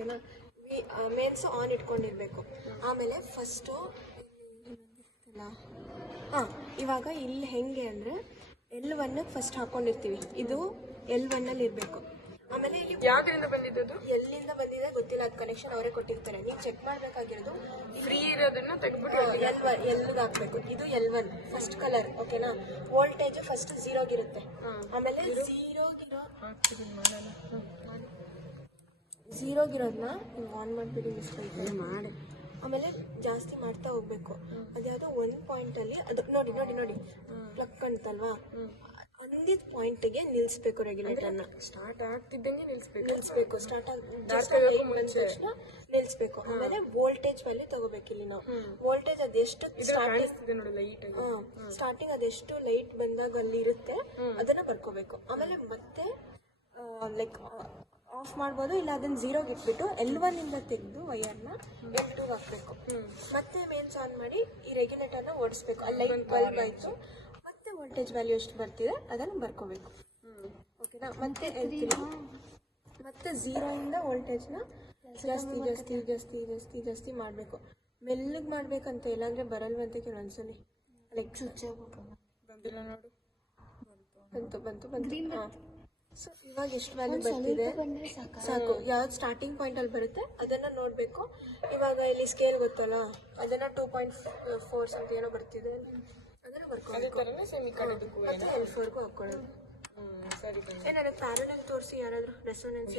ಓಕೆನಾ. Mains on ಇಟ್ಕೊಂಡಿರ್ಬೇಕು. ಆಮೇಲೆ ಫಸ್ಟು ಹಾಂ, ಇವಾಗ ಇಲ್ಲಿ ಹೆಂಗೆ ಅಂದರೆ L1 ಫಸ್ಟ್ ಹಾಕೊಂಡಿರ್ತೀವಿ, ಇದು L1 ಇರಬೇಕು. ಆಮೇಲೆ ಇಲ್ಲಿ ಯಾವ್ದ್ರಿಂದ ಬಂದಿದ್ದು, ಎಲ್ಲಿಂದ ಬಂದಿದೆ ಗೊತ್ತಿಲ್ಲ, ಅದು ಕನೆಕ್ಷನ್ ಅವರೇ ಕೊಟ್ಟಿರ್ತಾರೆ. ನೀವು ಚೆಕ್ ಮಾಡಬೇಕಾಗಿರೋದು ಫ್ರೀ ಇರೋದನ್ನ ತೆಗೆದ್ಬಿಟ್ಟು L1 ಹಾಕ್ಬೇಕು. ಇದು L1 ಫಸ್ಟ್ ಕಲರ್, ಓಕೆನಾ. ವೋಲ್ಟೇಜ್ ಫಸ್ಟ್ ಝೀರೋಗಿರುತ್ತೆ. ಆಮೇಲೆ ಝೀರೋಗಿರೋದನ್ನ ನೀವು ಆನ್ ಮಾಡಿಬಿಡಿ, ಮಿಸ್ಟೇಕ್ ಮಾಡಿ. ಆಮೇಲೆ ಜಾಸ್ತಿ ಮಾಡ್ತಾ ಹೋಗ್ಬೇಕು. ಅದ್ಯಾವುದೋ ಒಂದು ಪಾಯಿಂಟಲ್ಲಿ ಅದು ನೋಡಿ ನೋಡಿ ನೋಡಿ ಪ್ಲಗ್ ಅಂತಲ್ವಾ, ಒಂದಿದ್ ಪಾಯಿಂಟ್ಗೆ ನಿಲ್ಲಿಸ್ಬೇಕು. ರೆಗ್ಯುಲೇಟರ್ನ ಸ್ಟಾರ್ಟ್ ಆಗ್ತಿದ್ದಂಗೆ ನಿಲ್ಲಿಸ್ಬೇಕು. ಸ್ಟಾರ್ಟ್ ನಿಲ್ಲಿಸ್ಬೇಕು. ಆಮೇಲೆ ವೋಲ್ಟೇಜ್ ವ್ಯಾಲ್ಯೂ ತಗೋಬೇಕು. ಇಲ್ಲಿ ನಾವು ವೋಲ್ಟೇಜ್ ಅದೆಷ್ಟು ಸ್ಟಾರ್ಟಿಂಗ್ ಅದೆಷ್ಟು ಲೈಟ್ ಬಂದಾಗ ಅಲ್ಲಿ ಇರುತ್ತೆ ಅದನ್ನ ಬರ್ಕೋಬೇಕು. ಆಮೇಲೆ ಮತ್ತೆ ಲೈಕ್ ಆಫ್ ಮಾಡ್ಬೋದು, ಇಲ್ಲ ಅದನ್ನ ಝೀರೋಗೆ ಇಟ್ಬಿಟ್ಟು L1 ಇಂದ ತೆಗೆದು ವೈರ್ನ L2 ಹಾಕ್ಬೇಕು. ಮತ್ತೆ ಮೇನ್ಸ್ ಆನ್ ಮಾಡಿ ಈ ರೆಗ್ಯುಲೇಟರ್ನ ಓಡಿಸ್ಬೇಕು. ಅಲ್ಲಿ ಲೈಟ್ ಬಲ್ಬ್ ಆಯಿತು, ಮತ್ತೆ ವೋಲ್ಟೇಜ್ ವ್ಯಾಲ್ಯೂ ಎಷ್ಟು ಬರ್ತಿದೆ ಅದನ್ನು ಬರ್ಕೋಬೇಕು. ಓಕೆನಾ. ಮತ್ತೆ ಮತ್ತೆ ಝೀರೋಯಿಂದ ವೋಲ್ಟೇಜ್ನ ಜಾಸ್ತಿ ಜಾಸ್ತಿ ಜಾಸ್ತಿ ಜಾಸ್ತಿ ಜಾಸ್ತಿ ಮಾಡಬೇಕು. ಮೆಲ್ಲಗೆ ಮಾಡ್ಬೇಕಂತ, ಇಲ್ಲಾಂದರೆ ಬರಲ್ವಂತೆ ಕೆಲವೊಂದ್ಸಲಿ. ಲೈಕ್ ಸ್ವಿಚ್ ಬಂದಿಲ್ಲ ನೋಡು, ಬಂತು ಬಂತು ಬಂತು. ಹಾಂ, ಸೊ ಇವಾಗ ಎಷ್ಟು ವ್ಯಾಲ್ಯೂ ಬರ್ತಿದೆ ಸಾಕು. ಯಾವ್ದು ಸ್ಟಾರ್ಟಿಂಗ್ ಪಾಯಿಂಟಲ್ಲಿ ಬರುತ್ತೆ ಅದನ್ನು ನೋಡಬೇಕು. ಇವಾಗ ಇಲ್ಲಿ ಸ್ಕೇಲ್ ಗೊತ್ತಲ್ಲ, ಅದನ್ನು 2.4 ಸಮಥಿಂಗ್ ಏನೋ ಬರ್ತಿದೆ, ಅದನ್ನು ಬರ್ಕೋಬೇಕು. ಮತ್ತು L4ಗೂ ಹಾಕ್ಕೊಳ್ಳೋದು. ಸರಿ. ನನಗೆ ಪ್ಯಾರಲಲ್ ತೋರಿಸಿ, ಯಾರಾದರೂ ರೆಸೊನೆನ್ಸ್